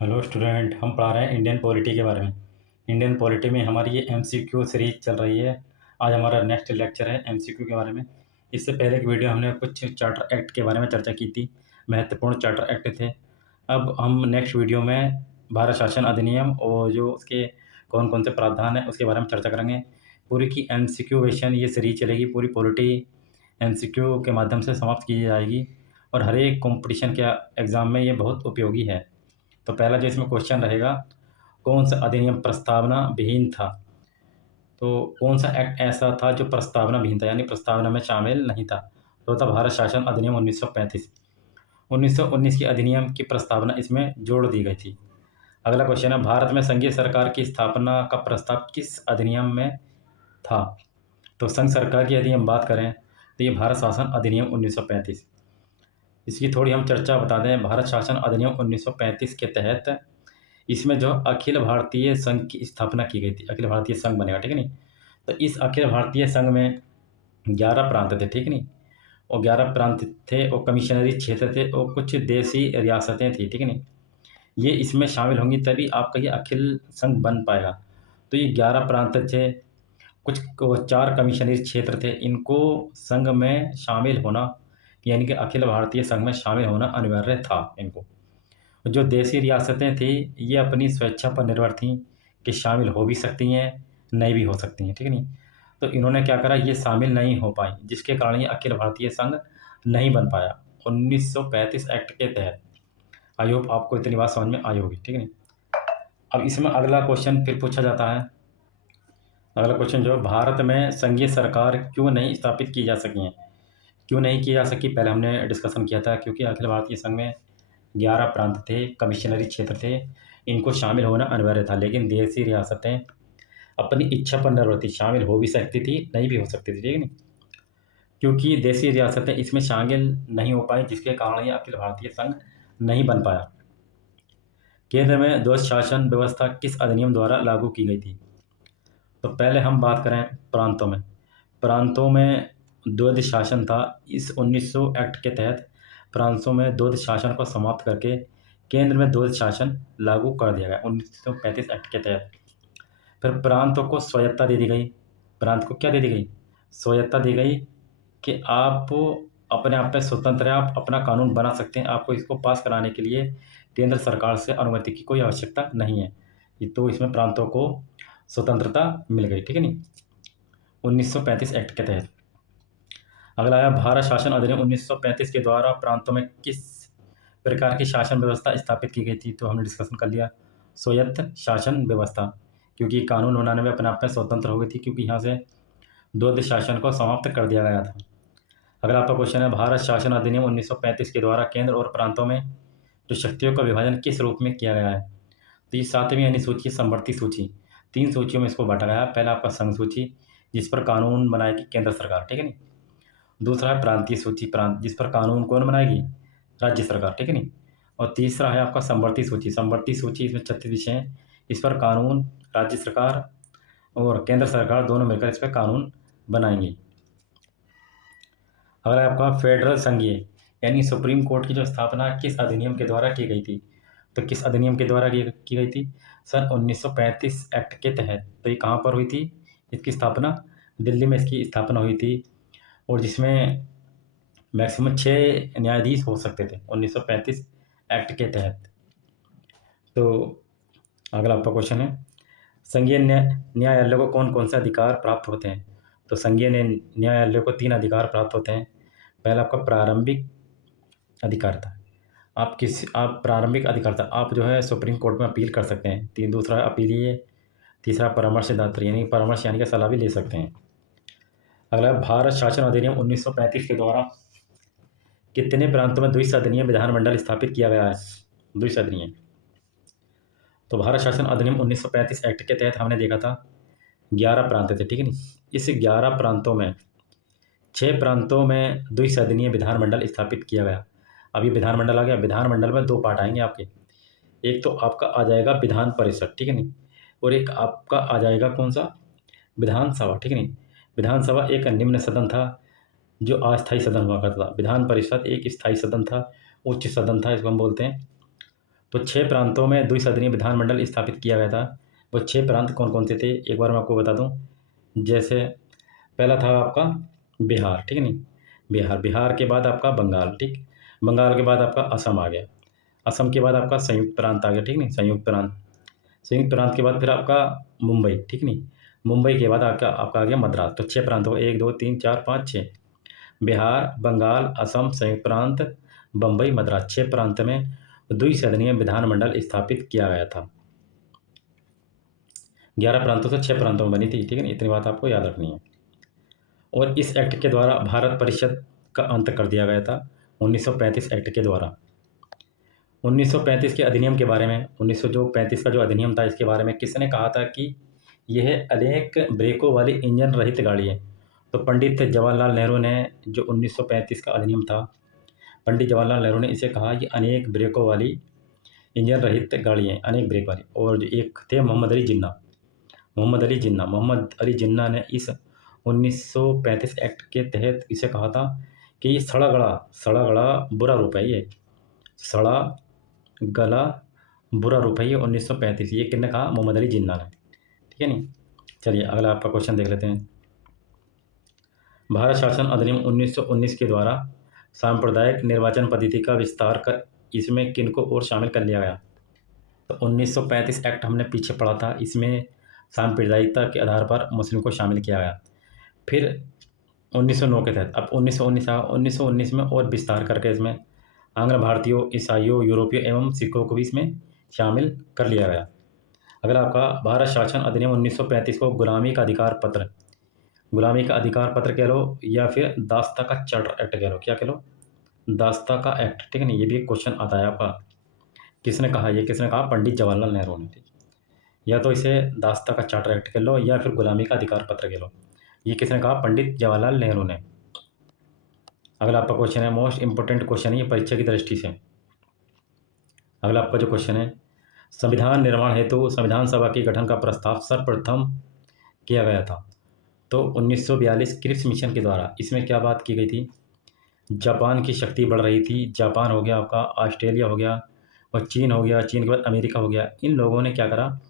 Hello student, हम पढ़ा रहे हैं इंडियन पॉलिटी के बारे में। इंडियन पॉलिटी में हमारी ये एमसीक्यू सीरीज चल रही है। आज हमारा नेक्स्ट लेक्चर है एमसीक्यू के बारे में। इससे पहले की वीडियो हमने कुछ चार्टर एक्ट के बारे में चर्चा की थी, महत्वपूर्ण चार्टर एक्ट थे। अब हम नेक्स्ट वीडियो में भारत शासन अधिनियम और जो उसके कौन कौन से प्रावधान है उसके बारे में चर्चा करेंगे। पूरी की एमसीक्यू वेशन ये सीरीज चलेगी, पूरी पॉलिटी एमसीक्यू के माध्यम से समाप्त की जाएगी और हर एक कॉम्पिटिशन के एग्ज़ाम में ये बहुत उपयोगी है। तो पहला जो इसमें क्वेश्चन रहेगा, कौन सा अधिनियम प्रस्तावना विहीन था। तो कौन सा एक्ट ऐसा था जो प्रस्तावना विहीन था, यानी प्रस्तावना में शामिल नहीं था। तो था भारत शासन अधिनियम 1935। 1919 की अधिनियम की प्रस्तावना इसमें जोड़ दी गई थी। अगला क्वेश्चन है, भारत में संघीय सरकार की स्थापना का प्रस्ताव किस अधिनियम में था। तो संघ सरकार की यदि हम बात करें तो ये भारत शासन अधिनियम 1935। इसकी थोड़ी हम चर्चा बता दें। भारत शासन अधिनियम 1935 के तहत इसमें जो अखिल भारतीय संघ की स्थापना की गई थी, अखिल भारतीय संघ बनेगा, ठीक है नहीं। तो इस अखिल भारतीय संघ में 11 प्रांत थे, ठीक नहीं। और 11 प्रांत थे और कमिश्नरी क्षेत्र थे और कुछ देसी रियासतें थी, ठीक है नहीं। ये इसमें शामिल होंगी तभी आपका ये अखिल संघ बन पाएगा। तो ये 11 प्रांत थे, कुछ 4 कमिश्नरी क्षेत्र थे। इनको संघ में शामिल होना, यानी कि अखिल भारतीय संघ में शामिल होना अनिवार्य था इनको। जो देसी रियासतें थी ये अपनी स्वेच्छा पर निर्भर थीं कि शामिल हो भी सकती हैं, नहीं भी हो सकती हैं, ठीक है नहीं। तो इन्होंने क्या करा, ये शामिल नहीं हो पाई, जिसके कारण ये अखिल भारतीय संघ नहीं बन पाया 1935 एक्ट के तहत। आई होप आपको इतनी बात समझ में आई होगी, ठीक है नहीं। अब इसमें अगला क्वेश्चन फिर पूछा जाता है। अगला क्वेश्चन जो है, भारत में संघीय सरकार क्यों नहीं स्थापित की जा सकी हैं। क्यों नहीं की जा सकी, पहले हमने डिस्कशन किया था। क्योंकि अखिल भारतीय संघ में 11 प्रांत थे, कमिश्नरी क्षेत्र थे, इनको शामिल होना अनिवार्य था। लेकिन देसी रियासतें अपनी इच्छा पर निर्भर थी, शामिल हो भी सकती थी, नहीं भी हो सकती थी, ठीक है नहीं। क्योंकि देसी रियासतें इसमें शामिल नहीं हो पाई, जिसके कारण ये अखिल भारतीय संघ नहीं बन पाया। केंद्र में द्वैध शासन व्यवस्था किस अधिनियम द्वारा लागू की गई थी। तो पहले हम बात करें प्रांतों में। प्रांतों में द्वैध शासन था। इस 1900 एक्ट के तहत प्रांतों में द्वैध शासन को समाप्त करके केंद्र में द्वैध शासन लागू कर दिया गया 1935 एक्ट के तहत। फिर प्रांतों को स्वायत्तता दे दी गई। प्रांत को क्या दे दी गई, स्वायत्तता दी गई कि आप अपने आप में स्वतंत्र हैं, आप अपना कानून बना सकते हैं, आपको इसको पास कराने के लिए केंद्र सरकार से अनुमति की कोई आवश्यकता नहीं है। ये तो इसमें प्रांतों को स्वतंत्रता मिल गई, ठीक है नहीं, 1935 एक्ट के तहत। अगला है, भारत शासन अधिनियम 1935 के द्वारा प्रांतों में किस प्रकार की शासन व्यवस्था स्थापित की गई थी। तो हमने डिस्कशन कर लिया, स्वायत्त शासन व्यवस्था, क्योंकि कानून बनाने में अपने आप में स्वतंत्र हो गई थी, क्योंकि यहाँ से द्वैध शासन को समाप्त कर दिया गया था। अगला आपका क्वेश्चन है, भारत शासन अधिनियम 1935 के द्वारा केंद्र और प्रांतों में जो शक्तियों का विभाजन किस रूप में किया गया है। तो ये 7वीं अनुसूची, समवर्ती सूची, 3 सूचियों में इसको बांटा गया है। पहला आपका संघ सूची, जिस पर कानून बनाएगी केंद्र सरकार, ठीक है नहीं। दूसरा है प्रांतीय सूची, प्रांत, जिस पर कानून कौन बनाएगी, राज्य सरकार, ठीक है नहीं। और तीसरा है आपका समवर्ती सूची। समवर्ती सूची, इसमें 36 विषय हैं, इस पर कानून राज्य सरकार और केंद्र सरकार दोनों मिलकर इस पर कानून बनाएंगी। अगला है आपका फेडरल संघीय, यानी सुप्रीम कोर्ट की जो स्थापना किस अधिनियम के द्वारा की गई थी। तो किस अधिनियम के द्वारा की गई थी, सन 1935 एक्ट के तहत। तो ये कहाँ पर हुई थी इसकी स्थापना, दिल्ली में इसकी स्थापना हुई थी, और जिसमें मैक्सिमम 6 न्यायाधीश हो सकते थे 1935 एक्ट के तहत। तो अगला आपका क्वेश्चन है, संघीय न्यायालय को कौन कौन से अधिकार प्राप्त होते हैं। तो संघीय न्यायालय को 3 अधिकार प्राप्त होते हैं। पहला आपका प्रारंभिक अधिकार था, आप प्रारंभिक अधिकार था, आप जो है सुप्रीम कोर्ट में अपील कर सकते हैं। दूसरा अपीलीय, तीसरा परामर्शदात्री, यानी परामर्श यानी कि सलाह भी ले सकते हैं। अगला, भारत शासन अधिनियम 1935 के द्वारा कितने प्रांतों में द्विसदनीय विधानमंडल स्थापित किया गया है। द्विसदनीय, तो भारत शासन अधिनियम 1935 एक्ट के तहत हमने देखा था 11 प्रांत थे, ठीक है नहीं। इस 11 प्रांतों में 6 प्रांतों में द्विसदनीय विधानमंडल स्थापित किया गया। अब ये विधानमंडल आ गया, विधानमंडल में 2 पार्ट आएंगे आपके। एक तो आपका आ जाएगा विधान परिषद, ठीक है नहीं, और एक आपका आ जाएगा कौन सा, विधानसभा, ठीक है नहीं। विधानसभा एक निम्न सदन था जो अस्थायी सदन हुआ करता था। विधान परिषद एक स्थायी सदन था, उच्च सदन था, इसको हम बोलते हैं। तो 6 प्रांतों में द्विसदनीय विधानमंडल स्थापित किया गया था। वो 6 प्रांत कौन-कौन से थे, एक बार मैं आपको बता दूँ। जैसे पहला था आपका बिहार, ठीक है नहीं? बिहार, बिहार के बाद आपका बंगाल, ठीक? बंगाल के बाद आपका असम आ गया। असम के बाद आपका संयुक्त प्रांत आ गया, ठीक नहीं? संयुक्त प्रांत। संयुक्त प्रांत के बाद फिर आपका मुंबई, ठीक नहीं? मुंबई के बाद आपका आपका आ गया मद्रास। तो 6 प्रांत हो गए, 1, 2, 3, 4, 5, 6। बिहार, बंगाल, असम, संयुक्त प्रांत, बम्बई, मद्रास, 6 प्रांत में द्विसदनीय विधानमंडल स्थापित किया गया था। 11 प्रांतों से 6 प्रांतों में बनी थी, ठीक है ना? इतनी बात आपको याद रखनी है। और इस एक्ट के द्वारा भारत परिषद का अंत कर दिया गया था 1935 एक्ट के द्वारा। 1935 के अधिनियम के बारे में 1935 का जो अधिनियम था, इसके बारे में किसने कहा था कि यह अनेक ब्रेकों वाली इंजन रहित गाड़ी है? तो पंडित जवाहरलाल नेहरू ने जो 1935 का अधिनियम था, पंडित जवाहरलाल नेहरू ने इसे कहा ये अनेक ब्रेकों वाली इंजन रहित गाड़ी है, अनेक ब्रेक वाली। और जो एक थे मोहम्मद अली जिन्ना, मोहम्मद अली जिन्ना ने इस 1935 एक्ट के तहत इसे कहा था कि ये सड़ा गड़ा बुरा रूप है, ये सड़ा गला बुरा रूप है ये 1935। ये किसने कहा? मोहम्मद अली जिन्ना ने, ठीक है नहीं? चलिए अगला आपका क्वेश्चन देख लेते हैं। भारत शासन अधिनियम 1919 के द्वारा सांप्रदायिक निर्वाचन पद्धति का विस्तार कर इसमें किनको और शामिल कर लिया गया? तो 1935 एक्ट हमने पीछे पढ़ा था, इसमें सांप्रदायिकता के आधार पर मुस्लिम को शामिल किया गया। फिर 1909 के तहत अब 1919 में और विस्तार करके इसमें आंग्ल भारतीयों, ईसाइयों, यूरोपियों एवं सिखों को भी इसमें शामिल कर लिया गया। अगला आपका भारत शासन अधिनियम 1935 को गुलामी का अधिकार पत्र कह लो या फिर दास्ता का चार्टर एक्ट कह लो। क्या कह लो? दास्ता का एक्ट, ठीक है नहीं? ये भी एक क्वेश्चन आता है आपका। किसने कहा? ये किसने कहा? पंडित जवाहरलाल नेहरू ने। या तो इसे दास्ता का चार्टर एक्ट कह लो या फिर गुलामी का अधिकार पत्र कह लो। ये किसने कहा? पंडित जवाहरलाल नेहरू ने। अगला आपका क्वेश्चन है, मोस्ट इंपोर्टेंट क्वेश्चन है ये परीक्षा की दृष्टि से। अगला आपका जो क्वेश्चन है, संविधान निर्माण हेतु संविधान सभा के गठन का प्रस्ताव सर्वप्रथम किया गया था। तो 1942 क्रिप्स मिशन के द्वारा। इसमें क्या बात की गई थी? जापान की शक्ति बढ़ रही थी। जापान हो गया आपका, ऑस्ट्रेलिया हो गया और चीन हो गया, चीन के बाद अमेरिका हो गया। इन लोगों ने क्या करा?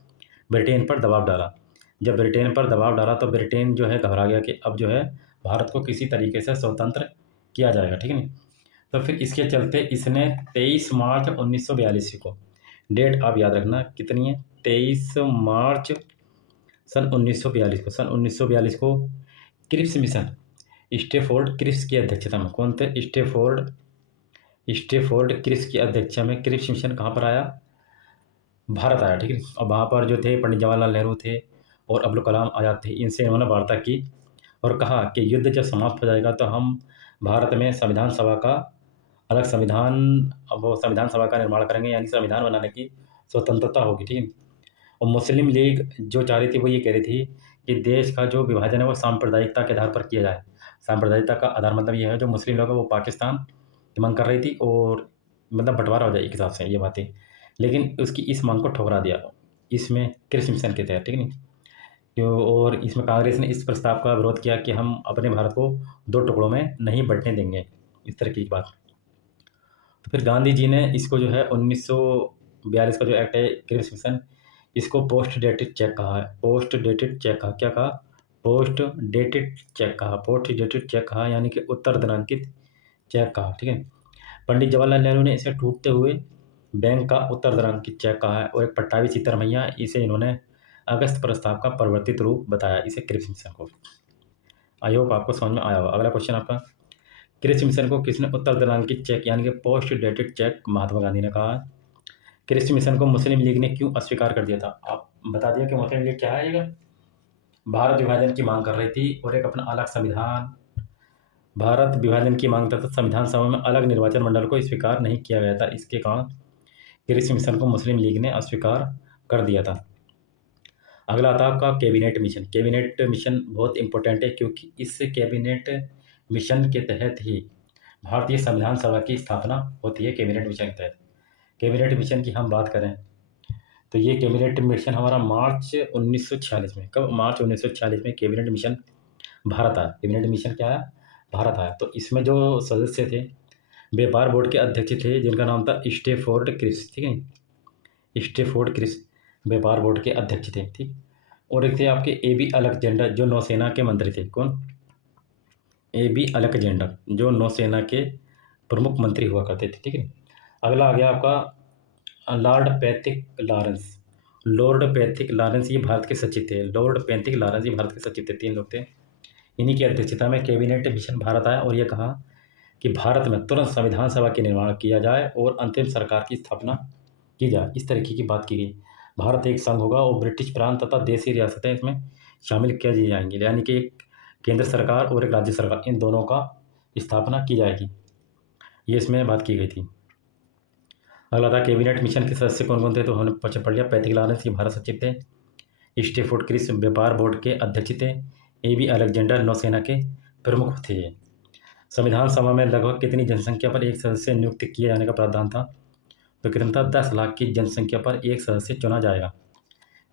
ब्रिटेन पर दबाव डाला। जब ब्रिटेन पर दबाव डाला तो ब्रिटेन जो है घबरा गया कि अब जो है भारत को किसी तरीके से स्वतंत्र किया जाएगा, ठीक है नहीं? तो फिर इसके चलते इसने 23 मार्च 1942 को, डेट आप याद रखना कितनी है, 23 मार्च सन 1942 को क्रिप्स मिशन, स्टेफोर्ड क्रिप्स की अध्यक्षता में। कौन थे? स्टेफोर्ड क्रिप्स की अध्यक्षता में क्रिप्स मिशन कहाँ पर आया? भारत आया, ठीक है। और वहाँ पर जो थे पंडित जवाहरलाल नेहरू थे और अब्दुल कलाम आज़ाद थे। इनसे इन्होंने वार्ता की और कहा कि युद्ध जब समाप्त हो जाएगा तो हम भारत में संविधान सभा का अलग संविधान, वो संविधान सभा का निर्माण करेंगे, यानी संविधान बनाने की स्वतंत्रता होगी, ठीक है। और मुस्लिम लीग जो चाह रही थी वो ये कह रही थी कि देश का जो विभाजन है वो सांप्रदायिकता के आधार पर किया जाए। सांप्रदायिकता का आधार मतलब ये है जो मुस्लिम लोग हैं वो पाकिस्तान की मांग कर रही थी और मतलब बंटवारा हो जाए एक हिसाब से ये बातें। लेकिन उसकी इस मांग को ठुकरा दिया इसमें क्रिप्स मिशन के तहत, ठीक है नहीं। और इसमें कांग्रेस ने इस प्रस्ताव का विरोध किया कि हम अपने भारत को 2 टुकड़ों में नहीं बँटने देंगे, इस तरह की बात। तो फिर गांधी जी ने इसको जो है 1942 का जो एक्ट है क्रिप्स मिशन, इसको पोस्ट डेटेड चेक कहा है। पोस्ट डेटेड चेक कहा, क्या कहा? पोस्ट डेटेड चेक कहा, पोस्ट डेटेड चेक कहा, यानी कि उत्तर दिनांकित चेक कहा, ठीक है। पंडित जवाहरलाल नेहरू ने इसे टूटते हुए बैंक का उत्तर दिनांकित चेक कहा है और एक पट्टाभी सीतारमैया इसे इन्होंने अगस्त प्रस्ताव का परिवर्तित रूप बताया, इसे क्रिप्स मिशन को। आई होप आपको समझ में आया होगा। अगला क्वेश्चन आपका, क्रिप्स मिशन को किसने उत्तर दिनांकित चेक यानी कि post dated cheque Mahatma Gandhi ने कहा है। क्रिप्स मिशन को मुस्लिम लीग ने क्यों अस्वीकार कर दिया था? आप बता दिया कि मुस्लिम लीग क्या है, ये भारत विभाजन की मांग कर रही थी और एक अपना अलग संविधान, भारत विभाजन की मांग तथा संविधान सभा में अलग निर्वाचन मंडल को स्वीकार नहीं किया गया था। इसके कारण क्रिप्स मिशन को मुस्लिम लीग ने अस्वीकार कर दिया था। अगला आता है आपका कैबिनेट मिशन। कैबिनेट मिशन बहुत इंपॉर्टेंट है क्योंकि इस कैबिनेट मिशन के तहत ही भारतीय संविधान सभा की स्थापना होती है। कैबिनेट मिशन के तहत, कैबिनेट मिशन की हम बात करें तो ये कैबिनेट मिशन हमारा मार्च 1946 में, कब? मार्च 1946 में कैबिनेट मिशन भारत आया। कैबिनेट मिशन क्या है? भारत आया। तो इसमें जो सदस्य थे व्यापार बोर्ड के अध्यक्ष थे जिनका नाम था स्टेफोर्ड क्रिप्स, ठीक है। स्टेफोर्ड कृषि व्यापार बोर्ड के अध्यक्ष थे, ठीक। और एक थे आपके AB अलेक्जेंडर, जो नौसेना के मंत्री थे। कौन? AB अलेक्जेंडर, जो नौसेना के प्रमुख मंत्री हुआ करते थे, ठीक है। अगला आ गया आपका लॉर्ड पैथिक लॉरेंस, ये भारत के सचिव थे। लॉर्ड पैथिक लॉरेंस ये भारत के सचिव थे, 3 लोग थे। इन्हीं की अध्यक्षता में कैबिनेट मिशन भारत आया और ये कहा कि भारत में तुरंत संविधान सभा के निर्माण किया जाए और अंतरिम सरकार की स्थापना की जाए। इस तरीके की बात की गई। भारत एक संघ होगा और ब्रिटिश प्रांत तथा देशी रियासतें इसमें शामिल किया दी जाएंगी, यानी कि एक केंद्र सरकार और एक राज्य सरकार, इन दोनों का स्थापना की जाएगी। ये इसमें बात की गई थी। अगला था कैबिनेट मिशन के सदस्य कौन कौन थे, तो हमने पढ़ लिया। पैथिक लॉरेंस ये भारत सचिव थे। स्टेफोर्ड कृषि व्यापार बोर्ड के अध्यक्ष थे। AB अलेक्जेंडर नौसेना के प्रमुख थे। संविधान सभा में लगभग कितनी जनसंख्या पर एक सदस्य नियुक्त किए जाने का प्रावधान था, तो कितना था? 10 लाख की जनसंख्या पर एक सदस्य चुना जाएगा।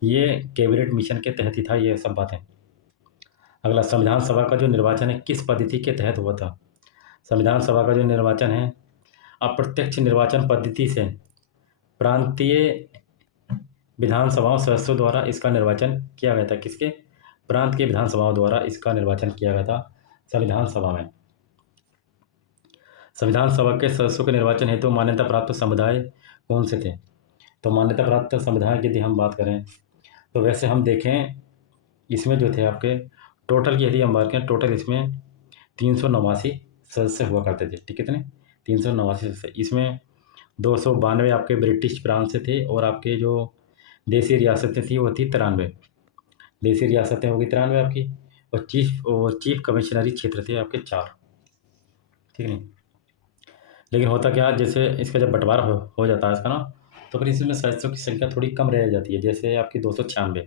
ये कैबिनेट मिशन के तहत ही था, ये सब बातें। अगला, संविधान सभा का जो निर्वाचन है किस पद्धति के तहत हुआ था? संविधान सभा का जो निर्वाचन है अप्रत्यक्ष निर्वाचन पद्धति से प्रांतीय विधानसभाओं सदस्यों द्वारा इसका निर्वाचन किया गया था। किसके? प्रांत के विधानसभाओं द्वारा इसका निर्वाचन किया गया था संविधान सभा में। संविधान सभा के सदस्यों के निर्वाचन हेतु मान्यता प्राप्त समुदाय कौन से थे? तो मान्यता प्राप्त समुदाय की यदि हम बात करें तो वैसे हम देखें इसमें जो थे आपके टोटल की यदि हम बात करें, टोटल इसमें 389 सदस्य हुआ करते थे, ठीक। कितने? 389 सदस्य। इसमें 292 आपके ब्रिटिश प्रांत से थे और आपके जो देसी रियासतें थी वो थी 93। देसी रियासतें होगी 93 आपकी, और चीफ कमिश्नरी क्षेत्र थे आपके 4, ठीक है। लेकिन होता क्या, जैसे इसका जब बंटवारा हो जाता है इसका ना, तो फिर इसमें सदस्यों की संख्या थोड़ी कम रह जाती है। जैसे आपकी 296,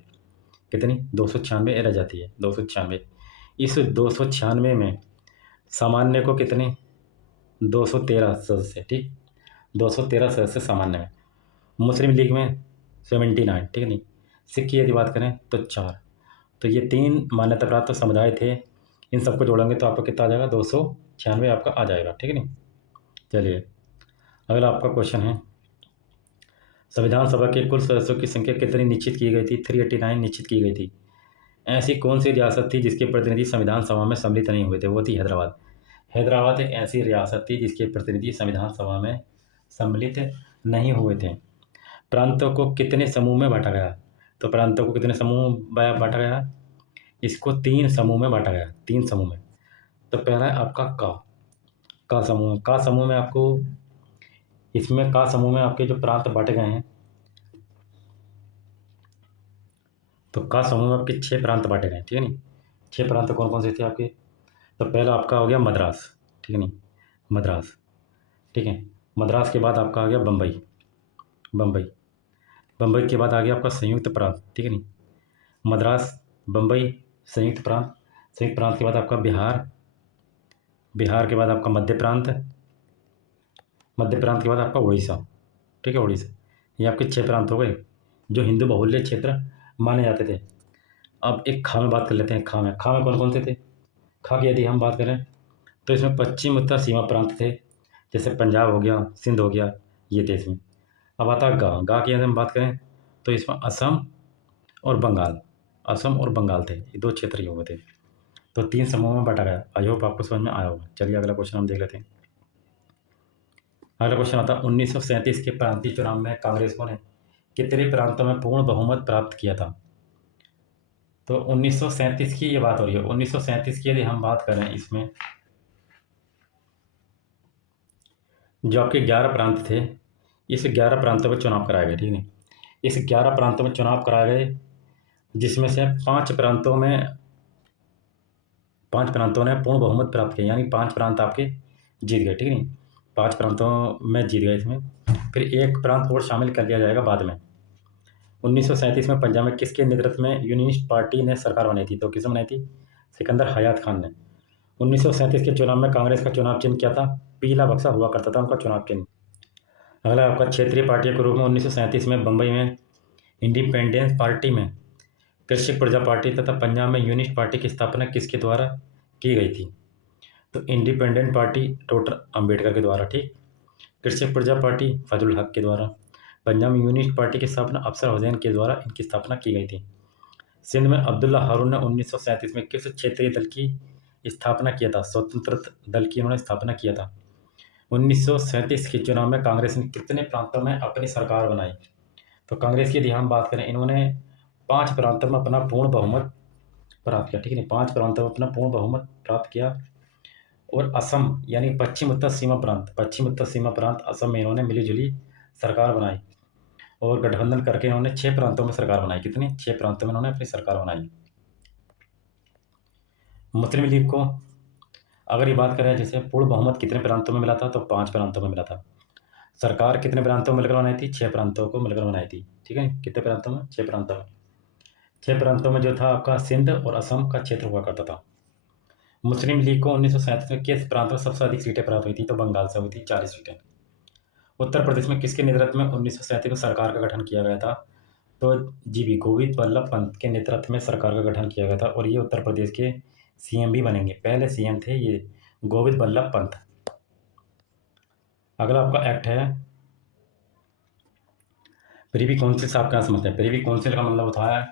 कितनी? 296 रह जाती है, 296। इस 296 में सामान्य को कितने? 213 सदस्य, ठीक। 213 सदस्य सामान्य में। मुस्लिम लीग में 79, ठीक है नहीं। सिख की यदि बात करें तो 4। तो ये 3 मान्यता प्राप्त समुदाय थे। इन सबको जोड़ेंगे तो आपको कितना आ जाएगा? 296 आपका आ जाएगा, ठीक है नहीं। चलिए अगला आपका क्वेश्चन है, संविधान सभा के कुल सदस्यों की संख्या कितनी निश्चित की गई थी? 389 निश्चित की गई थी। ऐसी कौन सी रियासत थी जिसके प्रतिनिधि संविधान सभा में सम्मिलित नहीं हुए थे? वो थी हैदराबाद। हैदराबाद एक ऐसी रियासत थी जिसके प्रतिनिधि संविधान सभा में सम्मिलित नहीं हुए थे। प्रांतों को कितने समूह में बांटा गया? तो प्रांतों को कितने समूह में बांटा गया? इसको 3 समूह में बांटा गया, 3 समूह में। तो पहला है आपका का समूह। का समूह में आपको इसमें का समूह में आपके जो प्रांत बांटे गए हैं, तो का समूह में आपके 6 प्रांत बांटे गए हैं, ठीक है नहीं। 6 प्रांत कौन कौन से थे आपके? तो पहला आपका हो गया मद्रास, ठीक है नहीं, मद्रास, ठीक है। मद्रास के बाद आपका आ गया बम्बई, बम्बई के बाद आ गया आपका संयुक्त प्रांत, ठीक है नहीं। मद्रास, बम्बई, संयुक्त प्रांत के बाद आपका बिहार के बाद आपका मध्य प्रांत के बाद आपका उड़ीसा, ठीक है, उड़ीसा। ये आपके 6 प्रांत हो गए जो हिंदू बाहुल्य क्षेत्र माने जाते थे। अब एक खा में बात कर लेते हैं। खा में कौन कौन से थे? खा की यदि हम बात करें तो इसमें पश्चिम उत्तर सीमा प्रांत थे, जैसे पंजाब हो गया, सिंध हो गया, ये थे इसमें। अब आता है गा की यदि हम बात करें तो इसमें असम और बंगाल थे, ये 2 क्षेत्र ही हुए थे। तो 3 समूहों में बांटा गया। आई होप आपको समझ में आया होगा। चलिए अगला क्वेश्चन हम देख लेते हैं। अगला क्वेश्चन आता है 1937 के प्रांतीय चुनाव में कांग्रेस ने कितने प्रांतों में पूर्ण बहुमत प्राप्त किया था? तो 1937 की ये बात हो रही है। 1937 की यदि हम बात करें, इसमें जो आपके 11 प्रांत थे, इस 11 प्रांतों में चुनाव कराए गए, ठीक है। इस 11 प्रांतों में चुनाव कराए गए, जिसमें से 5 प्रांतों ने पूर्ण बहुमत प्राप्त किया, यानी 5 प्रांत आपके जीत गए, ठीक है। 5 प्रांतों में जीत गए इसमें। फिर एक प्रांत और शामिल कर लिया जाएगा बाद में। 1937 में पंजाब में किसके नेतृत्व में यूनियनिस्ट पार्टी ने सरकार बनाई थी? तो किसने बनाई थी? सिकंदर हयात खान ने। 1937 के चुनाव में कांग्रेस का चुनाव चिन्ह क्या था? पीला बक्सा हुआ करता था उनका चुनाव चिन्ह। अगला आपका क्षेत्रीय पार्टियों के रूप में 1937 में बम्बई में इंडिपेंडेंस पार्टी में कृषक प्रजा पार्टी तथा पंजाब में यूनियनिस्ट पार्टी की स्थापना किसके द्वारा की गई थी? तो इंडिपेंडेंट पार्टी डॉक्टर अंबेडकर के द्वारा, ठीक। कृषक प्रजा पार्टी फजलुल हक के द्वारा। पंजाब यूनिस्ट पार्टी की स्थापना अफसर हुसैन के द्वारा इनकी स्थापना की गई थी। सिंध में अब्दुल्ला हारून ने 1937 में किस क्षेत्रीय दल की स्थापना किया था? स्वतंत्र दल की इन्होंने स्थापना किया था। 1937 के चुनाव में कांग्रेस ने कितने प्रांतों में अपनी सरकार बनाई? तो कांग्रेस की यदि हम बात करें, इन्होंने 5 प्रांतों में अपना पूर्ण बहुमत प्राप्त किया। ठीक है, 5 प्रांतों में अपना पूर्ण बहुमत प्राप्त किया। और असम यानी पश्चिम उत्तर सीमा प्रांत असम में इन्होंने मिली-जुली सरकार बनाई और गठबंधन करके इन्होंने 6 प्रांतों में सरकार बनाई। कितनी? 6 प्रांतों में इन्होंने अपनी सरकार बनाई। मुस्लिम लीग को अगर ये बात करें, जैसे पूर्ण बहुमत कितने प्रांतों में मिला था? तो 5 प्रांतों में मिला था। सरकार कितने प्रांतों में मिलकर बनाई थी? 6 प्रांतों को मिलकर बनाई थी। ठीक है, कितने प्रांतों में? 6 प्रांतों में। 6 प्रांतों में जो था आपका सिंध और असम का क्षेत्र हुआ करता था। मुस्लिम लीग को 1937 में किस प्रांत में सबसे अधिक सीटें प्राप्त हुई थी? तो बंगाल से हुई थी 40 सीटें। उत्तर प्रदेश में किसके नेतृत्व में 1937 में सरकार का गठन किया गया था? तो जीबी गोविंद वल्लभ पंत के नेतृत्व में सरकार का गठन किया गया था और ये उत्तर प्रदेश के सीएम भी बनेंगे। पहले सीएम थे ये गोविंद वल्लभ पंत। अगला आपका एक्ट है प्रिवी काउंसिल। से आप क्या समझते हैं? प्रिवी काउंसिल का मतलब होता है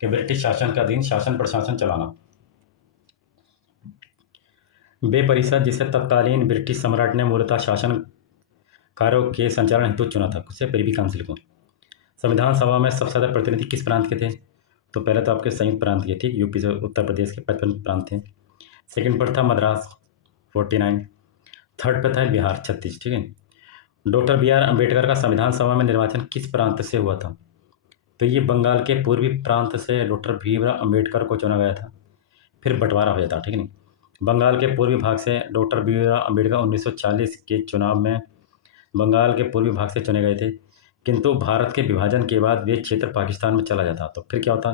कि ब्रिटिश शासन के अधीन शासन प्रशासन चलाना। वे परिषद जिसे तत्कालीन ब्रिटिश सम्राट ने मूलतः शासन कार्यों के संचालन हेतु चुना था, उसे प्रिवी काउंसिल को। संविधान सभा में सबसे ज़्यादा प्रतिनिधि किस प्रांत के थे? तो पहले तो आपके संयुक्त प्रांत के, ठीक, यूपी से उत्तर प्रदेश के 55 प्रांत थे। सेकंड पर था मद्रास 49, थर्ड पर था बिहार 36। ठीक है। डॉक्टर बी आर अम्बेडकर का संविधान सभा में निर्वाचन किस प्रांत से हुआ था? तो ये बंगाल के पूर्वी प्रांत से डॉक्टर भीमराव अम्बेडकर को चुना गया था, फिर बंटवारा हो जाता। ठीक है, बंगाल के पूर्वी भाग से डॉक्टर भीमराव अम्बेडकर 1940 के चुनाव में बंगाल के पूर्वी भाग से चुने गए थे, किंतु भारत के विभाजन के बाद वे क्षेत्र पाकिस्तान में चला जाता। तो फिर क्या होता?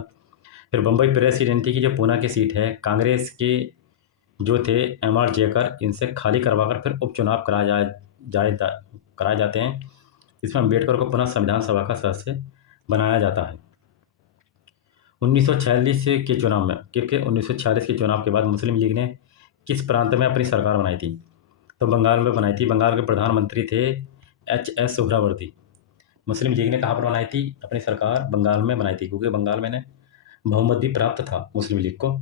फिर बम्बई प्रेसिडेंसी की जो पूना की सीट है, कांग्रेस के जो थे एम आर जयकर, इनसे खाली करवाकर फिर उपचुनाव कराए जाते हैं। इसमें अम्बेडकर को पुनः संविधान सभा का सदस्य बनाया जाता है। 1946 के चुनाव में, क्योंकि 1946 के चुनाव के बाद मुस्लिम लीग ने किस प्रांत में अपनी सरकार बनाई थी? तो बंगाल में बनाई थी। बंगाल के प्रधानमंत्री थे एच.एस. सुहरावर्दी। मुस्लिम लीग ने कहाँ पर बनाई थी अपनी सरकार? बंगाल में बनाई थी, क्योंकि बंगाल में ने बहुमत भी प्राप्त था मुस्लिम लीग को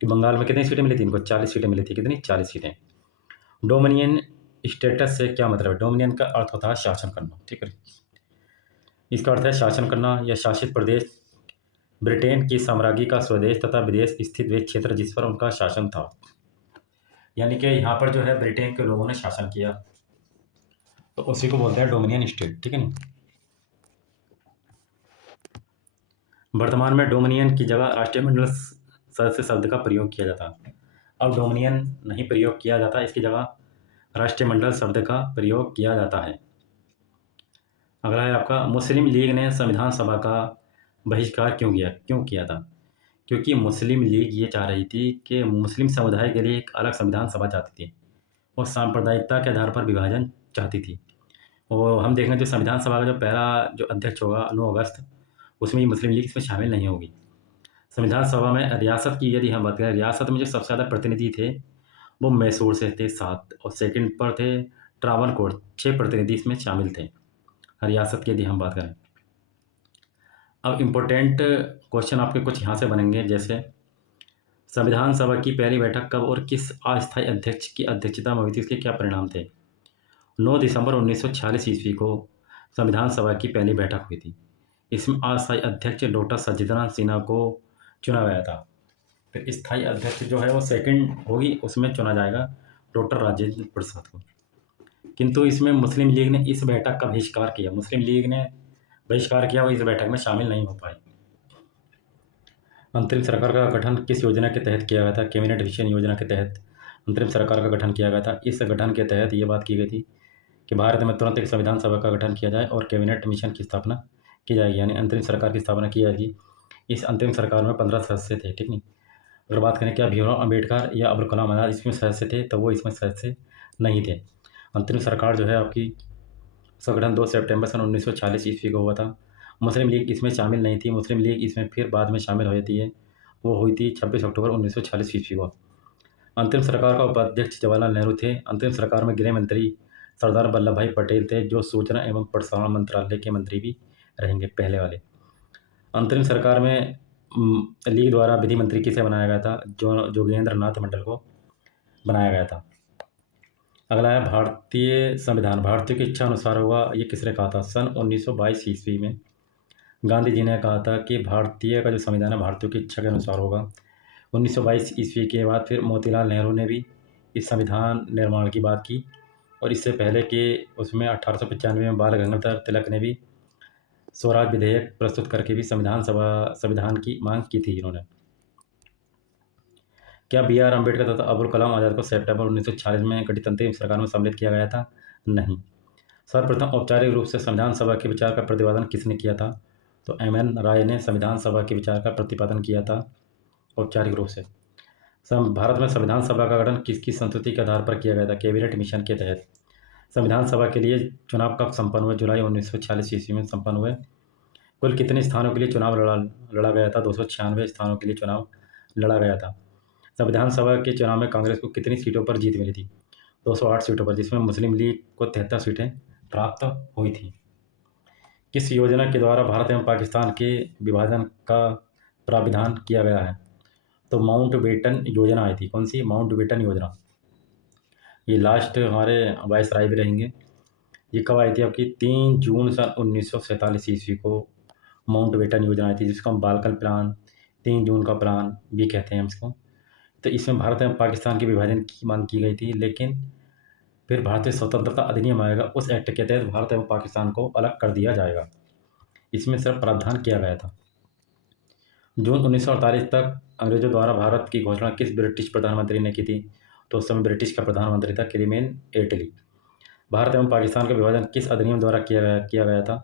कि बंगाल में कितनी सीटें मिली थी इनको? 40 सीटें मिली थी। कितनी? 40 सीटें। डोमिनियन स्टेटस से क्या मतलब है? डोमिनियन का अर्थ होता है शासन करना। ठीक है, इसका अर्थ है शासन करना या शासित प्रदेश। ब्रिटेन की साम्राज्य का स्वदेश तथा विदेश स्थित वे क्षेत्र जिस पर उनका शासन था, यानी कि यहाँ पर जो है ब्रिटेन के लोगों ने शासन किया, तो उसी को बोलते हैं डोमिनियन स्टेट। ठीक है ना। वर्तमान में डोमिनियन की जगह राष्ट्रमंडल सदस्य शब्द का प्रयोग किया जाता है। अब डोमिनियन नहीं प्रयोग किया जाता, इसकी जगह राष्ट्रमंडल शब्द का प्रयोग किया जाता है। अगला है आपका मुस्लिम लीग ने संविधान सभा का बहिष्कार क्यों किया था? क्योंकि मुस्लिम लीग ये चाह रही थी कि मुस्लिम समुदाय के लिए एक अलग संविधान सभा चाहती थी और सांप्रदायिकता के आधार पर विभाजन चाहती थी। और हम देखेंगे जो संविधान सभा का जो पहला जो अध्यक्ष होगा 9 अगस्त, उसमें ये मुस्लिम लीग इसमें शामिल नहीं होगी। संविधान सभा में रियासत की यदि हम बात करें, रियासत में जो सबसे ज़्यादा प्रतिनिधि थे वो मैसूर से थे 7, और सेकंड पर थे ट्रावनकोर 6 प्रतिनिधि इसमें शामिल थे रियासत की यदि हम बात करें। अब इम्पोर्टेंट क्वेश्चन आपके कुछ यहाँ से बनेंगे, जैसे संविधान सभा की पहली बैठक कब और किस अस्थायी अध्यक्ष की अध्यक्षता में हुई थी, इसके क्या परिणाम थे? 9 दिसंबर 1946 ईस्वी को संविधान सभा की पहली बैठक हुई थी। इसमें अस्थायी अध्यक्ष डॉक्टर सज्जनारायण सिन्हा को चुना गया था। फिर स्थायी अध्यक्ष जो है वो सेकंड होगी, उसमें चुना जाएगा डॉक्टर राजेंद्र प्रसाद को। किंतु इसमें मुस्लिम लीग ने इस बैठक का बहिष्कार किया। मुस्लिम लीग ने बहिष्कार किया, वो इस बैठक में शामिल नहीं हो पाए। अंतरिम सरकार का गठन किस योजना के तहत किया गया था? कैबिनेट मिशन योजना के तहत अंतरिम सरकार का गठन किया गया था। इस गठन के तहत ये बात की गई थी कि भारत में तुरंत एक संविधान सभा का गठन किया जाए और कैबिनेट मिशन की स्थापना की जाएगी, यानी अंतरिम सरकार की स्थापना की जाएगी। इस अंतरिम सरकार में 15 सदस्य थे। ठीक नहीं, अगर बात करें क्या भीमराव अम्बेडकर या अब्दुल कलाम आज़ाद इसमें सदस्य थे, तो वो इसमें सदस्य नहीं थे। अंतरिम सरकार जो है आपकी उसका गठन 2 सितंबर सन 1946 ईस्वी को हुआ था। मुस्लिम लीग इसमें शामिल नहीं थी। मुस्लिम लीग इसमें फिर बाद में शामिल हो जाती है, वो हुई थी 26 अक्टूबर 1946 ईस्वी को। अंतरिम सरकार का उपाध्यक्ष जवाहरलाल नेहरू थे। अंतरिम सरकार में गृह मंत्री सरदार वल्लभ भाई पटेल थे, जो सूचना एवं प्रसारण मंत्रालय के मंत्री भी रहेंगे, पहले वाले। अंतरिम सरकार में लीग द्वारा विधि मंत्री किसे बनाया गया था? जोगेंद्र नाथ मंडल को बनाया गया था। अगला है भारतीय संविधान भारतीयों की इच्छा अनुसार होगा, ये किसने कहा था? सन 1922 ईस्वी में गांधी जी ने कहा था कि भारतीय का जो संविधान है भारतीयों की इच्छा के अनुसार होगा। 1922 ईस्वी के बाद फिर मोतीलाल नेहरू ने भी इस संविधान निर्माण की बात की, और इससे पहले कि उसमें 1895 में बाल गंगाधर तिलक ने भी स्वराज विधेयक प्रस्तुत करके भी संविधान की मांग की थी इन्होंने। क्या बी आर अम्बेडकर तथा अबुल कलाम आज़ाद को सितंबर 1946 में गठित अंतरिम सरकार में सम्मिलित किया गया था? नहीं। सर्वप्रथम औपचारिक रूप से संविधान सभा के विचार का प्रतिपादन किसने किया था? तो एम.एन. राय ने संविधान सभा के विचार का प्रतिपादन किया था औपचारिक रूप से। भारत में संविधान सभा का गठन किसकी संस्तुति के आधार पर किया गया था? कैबिनेट मिशन के तहत। संविधान सभा के लिए चुनाव कब संपन्न हुए? जुलाई 1946 ईस्वी में संपन्न हुए। कुल कितने स्थानों के लिए चुनाव लड़ा गया था? 296 स्थानों के लिए चुनाव लड़ा गया था। संविधान सभा के चुनाव में कांग्रेस को कितनी सीटों पर जीत मिली थी? 208 सीटों पर, जिसमें मुस्लिम लीग को 73 सीटें प्राप्त हुई थी। किस योजना के द्वारा भारत एवं पाकिस्तान के विभाजन का प्राविधान किया गया है? तो माउंटबेटन योजना आई थी। कौन सी? माउंटबेटन योजना। ये लास्ट हमारे वायसराय भी रहेंगे। ये कब आई थी आपकी? 3 जून सन 1947 ईस्वी को माउंटबेटन योजना आई थी, जिसको हम बालकन प्लान, 3 जून का प्लान भी कहते हैं हम इसको। तो इसमें भारत एवं पाकिस्तान के विभाजन की मांग की गई थी, लेकिन फिर भारतीय स्वतंत्रता अधिनियम आएगा, उस एक्ट के तहत भारत एवं पाकिस्तान को अलग कर दिया जाएगा। इसमें सिर्फ प्रावधान किया गया था। जून 1948 तक अंग्रेजों द्वारा भारत की घोषणा किस ब्रिटिश प्रधानमंत्री ने की थी? तो उस समय ब्रिटिश का प्रधानमंत्री था क्लेमेंट एटली। भारत एवं पाकिस्तान का विभाजन किस अधिनियम द्वारा किया गया था?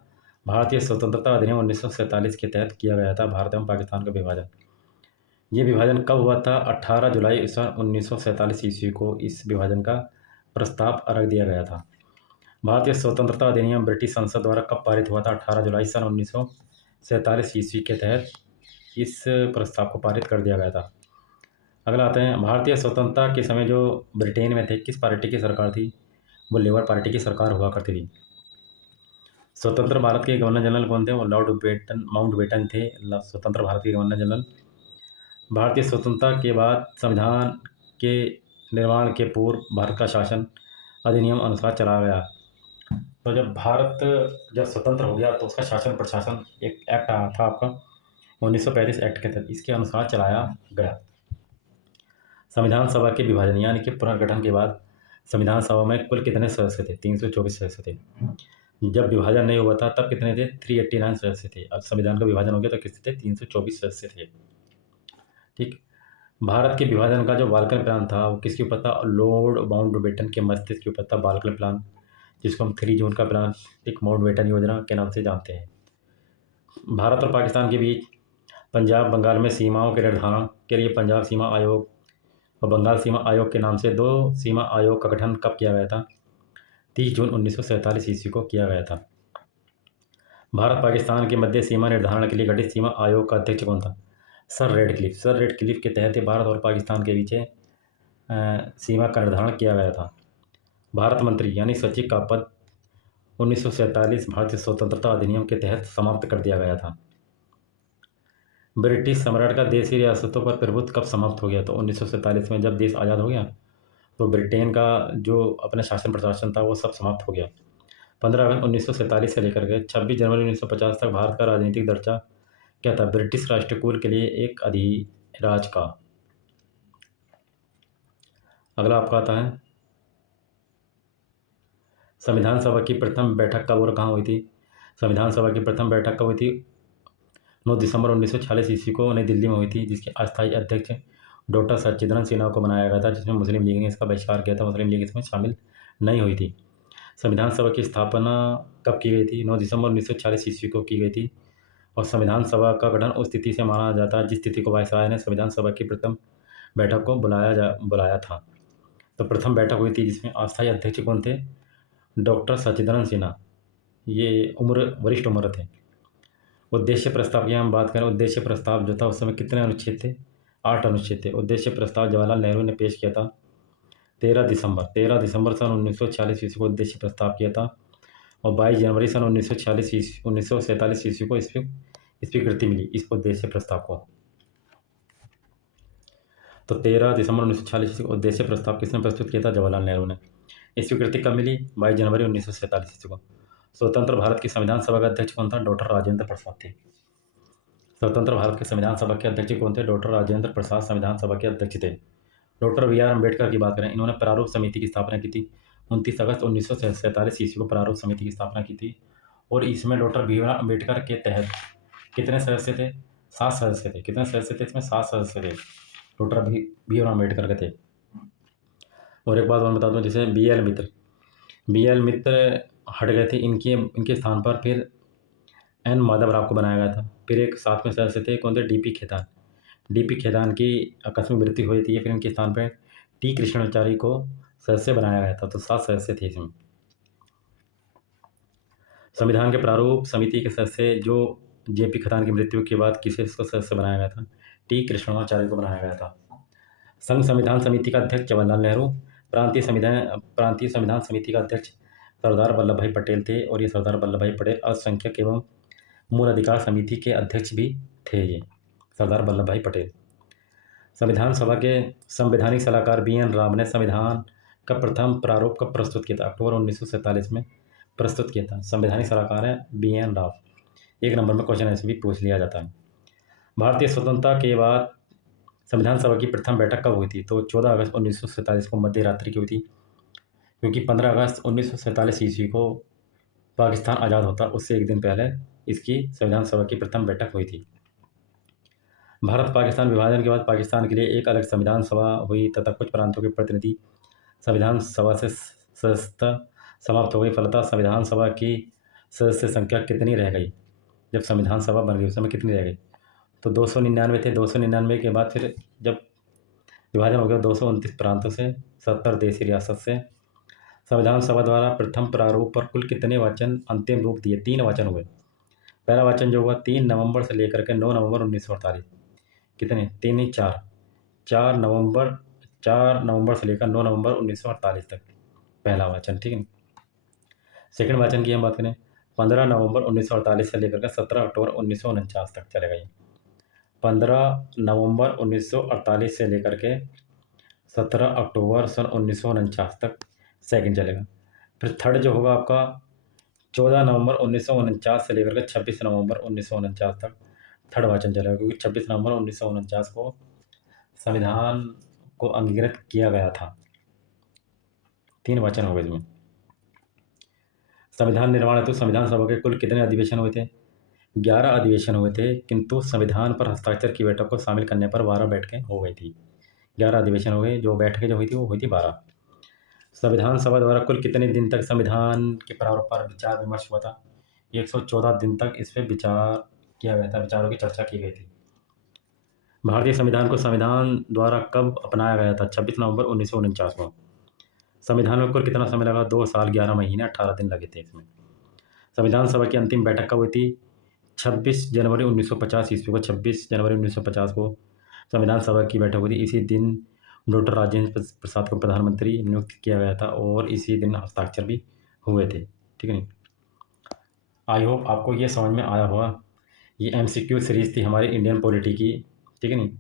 भारतीय स्वतंत्रता अधिनियम 1947 के तहत किया गया था भारत एवं पाकिस्तान का विभाजन। ये विभाजन कब हुआ था? 18 जुलाई सन 1947 ईस्वी को इस विभाजन का प्रस्ताव रख दिया गया था। भारतीय स्वतंत्रता अधिनियम ब्रिटिश संसद द्वारा कब पारित हुआ था? 18 जुलाई सन 1947 ईस्वी के तहत इस प्रस्ताव को पारित कर दिया गया था। अगला आते हैं, भारतीय स्वतंत्रता के समय जो ब्रिटेन में थे, किस पार्टी की सरकार थी? वो लेबर पार्टी की सरकार हुआ करती थी। स्वतंत्र भारत के गवर्नर जनरल कौन थे? वो माउंटबेटन थे स्वतंत्र भारत के गवर्नर जनरल। भारतीय स्वतंत्रता के बाद संविधान के निर्माण के पूर्व भारत का शासन अधिनियम अनुसार चला गया। तो जब स्वतंत्र हो गया तो उसका शासन प्रशासन एक एक्ट आया था आपका 1935 एक्ट के तहत, इसके अनुसार चलाया गया। संविधान सभा के विभाजन यानी कि पुनर्गठन के बाद संविधान सभा में कुल कितने सदस्य थे? 324 सदस्य थे। जब विभाजन नहीं हुआ था तब कितने थे? 389 सदस्य थे। अब संविधान का विभाजन हो गया तो कितने थे? 324 सदस्य थे। ठीक। भारत के विभाजन का जो बालकन प्लान था वो किसके ऊपर था? लॉर्ड माउंटबेटन के मस्तिष्क के ऊपर था बालकन प्लान, जिसको हम 3 जून का प्लान एक माउंटबेटन योजना के नाम से जानते हैं। भारत और पाकिस्तान के बीच पंजाब बंगाल में सीमाओं के निर्धारण के लिए पंजाब सीमा आयोग और बंगाल सीमा आयोग के नाम से 2 सीमा आयोग का गठन कब किया गया था? 30 जून 1947 ईस्वी को किया गया था। भारत पाकिस्तान के मध्य सीमा निर्धारण के लिए गठित सीमा आयोग का अध्यक्ष कौन था? सर रेडक्लिफ के तहत भारत और पाकिस्तान के बीच सीमा का निर्धारण किया गया था। भारत मंत्री यानी सचिव का पद 1947 भारतीय स्वतंत्रता अधिनियम के तहत समाप्त कर दिया गया था। ब्रिटिश सम्राट का देशी रियासतों पर प्रभुत्व कब समाप्त हो गया? तो 1947 में जब देश आज़ाद हो गया तो ब्रिटेन का जो अपना शासन प्रशासन था वो सब समाप्त हो गया। 15 अगस्त 1947 से लेकर के 26 जनवरी 1950 तक भारत का राजनीतिक दर्जा क्या था? ब्रिटिश राष्ट्रकूल के लिए एक अधिराज का। अगला आपका आता है, संविधान सभा की प्रथम बैठक कब और कहाँ हुई थी? संविधान सभा की प्रथम बैठक कब हुई थी? 9 दिसंबर 1946 ईस्वी को नई दिल्ली में हुई थी, जिसके अस्थायी अध्यक्ष डॉक्टर सच्चिदानंद सिन्हा को बनाया गया था, जिसमें मुस्लिम लीग ने इसका बहिष्कार किया था। मुस्लिम लीग इसमें शामिल नहीं हुई थी। संविधान सभा की स्थापना कब की गई थी? 9 दिसंबर 1946 ईस्वी को की गई थी। और संविधान सभा का गठन उस तिथि से माना जाता है जिस तिथि को वायसराय ने संविधान सभा की प्रथम बैठक को बुलाया था। तो प्रथम बैठक हुई थी जिसमें अस्थायी अध्यक्ष कौन थे? डॉक्टर सच्चिदानंद सिन्हा। ये वरिष्ठ उम्र थे। उद्देश्य प्रस्ताव की हम बात करें, उद्देश्य प्रस्ताव जो था उस समय कितने अनुच्छेद थे? 8 अनुच्छेद थे। उद्देश्य प्रस्ताव जवाहरलाल नेहरू ने पेश किया था 13 दिसंबर सन 1946 ईस्वी को उद्देश्य प्रस्ताव किया था और 22 जनवरी सन 1947 ईस्वी को स्वीकृति मिली इस उद्देश्य प्रस्ताव को। तो 13 दिसंबर 1946 ईस्वी को उद्देश्य प्रस्ताव किसने प्रस्तुत किया था? जवाहरलाल नेहरू ने। स्वीकृति कब मिली? 22 जनवरी 1947 ईस्वी को। स्वतंत्र भारत की संविधान सभा का अध्यक्ष कौन था? डॉक्टर राजेंद्र प्रसाद थे। स्वतंत्र भारत के संविधान सभा के अध्यक्ष कौन थे? डॉक्टर राजेंद्र प्रसाद संविधान सभा के अध्यक्ष थे। Doctor B R. अम्बेडकर की बात करें, इन्होंने प्रारूप समिति की स्थापना की थी 29 अगस्त 1947 ईस्वी को प्रारूप समिति की स्थापना की थी और इसमें डॉक्टर बी.आर. अम्बेडकर के तहत कितने सदस्य थे? 7 सदस्य थे। कितने सदस्य थे? इसमें 7 सदस्य थे। Doctor B R. अम्बेडकर के थे। और एक बात और बता दूं, जैसे बी.एल. मित्र हट गए थे, इनके स्थान पर फिर एन. माधव राव को बनाया गया था। फिर एक 7वें सदस्य थे, कौन थे? डी.पी. खेतान की आकस्मिक मृत्यु हुई थी, फिर इनके स्थान पर टी. कृष्णाचारी को सदस्य बनाया गया था। तो 7 सदस्य थे इसमें। संविधान के प्रारूप समिति के सदस्य जो जे.पी. खेतान की मृत्यु के बाद किसे इसको सदस्य बनाया गया था? टी. कृष्णाचार्य को बनाया गया था। संघ संविधान समिति का अध्यक्ष जवाहरलाल नेहरू, प्रांतीय संविधान समिति का अध्यक्ष सरदार वल्लभ भाई पटेल थे और ये सरदार वल्लभ भाई पटेल अल्पसंख्यक एवं मूल अधिकार समिति के अध्यक्ष भी थे। ये सरदार वल्लभ भाई पटेल। संविधान सभा के संवैधानिक सलाहकार बी.एन. राव ने संविधान का प्रथम प्रारूप कब प्रस्तुत किया था? अक्टूबर 1947 में प्रस्तुत किया था। संवैधानिक सलाहकार है बी.एन. राव। 1 नंबर में क्वेश्चन ऐसे भी पूछ लिया जाता है। भारतीय स्वतंत्रता के बाद संविधान सभा की प्रथम बैठक कब हुई थी? तो 14 अगस्त 1947 को मध्य रात्रि की हुई थी, क्योंकि 15 अगस्त 1947 ईस्वी को पाकिस्तान आज़ाद होता, उससे एक दिन पहले इसकी संविधान सभा की प्रथम बैठक हुई थी। भारत पाकिस्तान विभाजन के बाद पाकिस्तान के लिए एक अलग संविधान सभा हुई तथा कुछ प्रांतों के प्रतिनिधि संविधान सभा से सदस्यता समाप्त हो गई। फलतः संविधान सभा की सदस्य संख्या कितनी रह गई? जब संविधान सभा बन गई उस समय कितनी रह गई? तो 299 थे। 299 के बाद फिर जब विभाजन हो गया 229 प्रांतों से 70 देशी रियासत से संविधान सभा द्वारा प्रथम प्रारूप पर कुल कितने वाचन अंतिम रूप दिए? 3 वाचन हुए। पहला वाचन जो हुआ 3 नवंबर से लेकर के 9 नवंबर 1948। कितने? 3 नहीं 4 नवंबर से लेकर 9 नवंबर 1948 तक पहला वाचन। ठीक है। सेकंड वाचन की हम बात करें 15 नवंबर 1948 से लेकर के 17 अक्टूबर 1949 तक चलेगा। ये 15 नवंबर 1948 से लेकर के 17 अक्टूबर सन 1949 तक सेकंड चलेगा। फिर थर्ड जो होगा आपका 14 नवंबर 1949 से लेकर के 26 नवंबर 1949 तक थर्ड वाचन चलेगा, क्योंकि 26 नवंबर 1949 को संविधान को अंगीकृत किया गया था। 3 वाचन हो गए इसमें। संविधान निर्माण हेतु संविधान सभा के कुल कितने अधिवेशन हुए थे? 11 अधिवेशन हुए थे, किंतु संविधान पर हस्ताक्षर की बैठक को शामिल करने पर 12 बैठकें हो गई थी। 11 अधिवेशन हो गए, जो बैठकें जो हुई थी वो हुई थी 12। संविधान सभा द्वारा कुल कितने दिन तक संविधान के प्रारूप पर विचार विमर्श हुआ था? 114 दिन तक इस पर विचार किया गया था, विचारों की चर्चा की गई थी। भारतीय संविधान को संविधान द्वारा कब अपनाया गया था? 26 नवंबर 1949 को। संविधान में कुल कितना समय लगा? 2 साल 11 महीने 18 दिन लगे थे इसमें। संविधान सभा की अंतिम बैठक कब हुई थी? 26 जनवरी 1950 ईस्वी को। 26 जनवरी 1950 को संविधान सभा की बैठक हुई थी। इसी दिन डॉक्टर राजेंद्र प्रसाद को प्रधानमंत्री नियुक्त किया गया था और इसी दिन हस्ताक्षर भी हुए थे। ठीक है नहीं? आई होप आपको ये समझ में आया होगा। ये MCQ सीरीज़ थी हमारी इंडियन पॉलिटी की। ठीक है नहीं?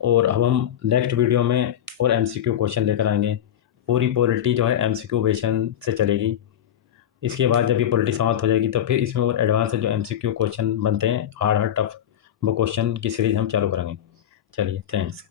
और अब हम नेक्स्ट वीडियो में और MCQ क्वेश्चन लेकर आएंगे। पूरी पॉलिटी जो है MCQ क्वेश्चन से चलेगी। इसके बाद जब ये पॉलिटी समाप्त हो जाएगी तो फिर इसमें और एडवांस जो MCQ क्वेश्चन बनते हैं हार्ड टफ, वो क्वेश्चन की सीरीज़ हम चालू करेंगे। चलिए, थैंक्स।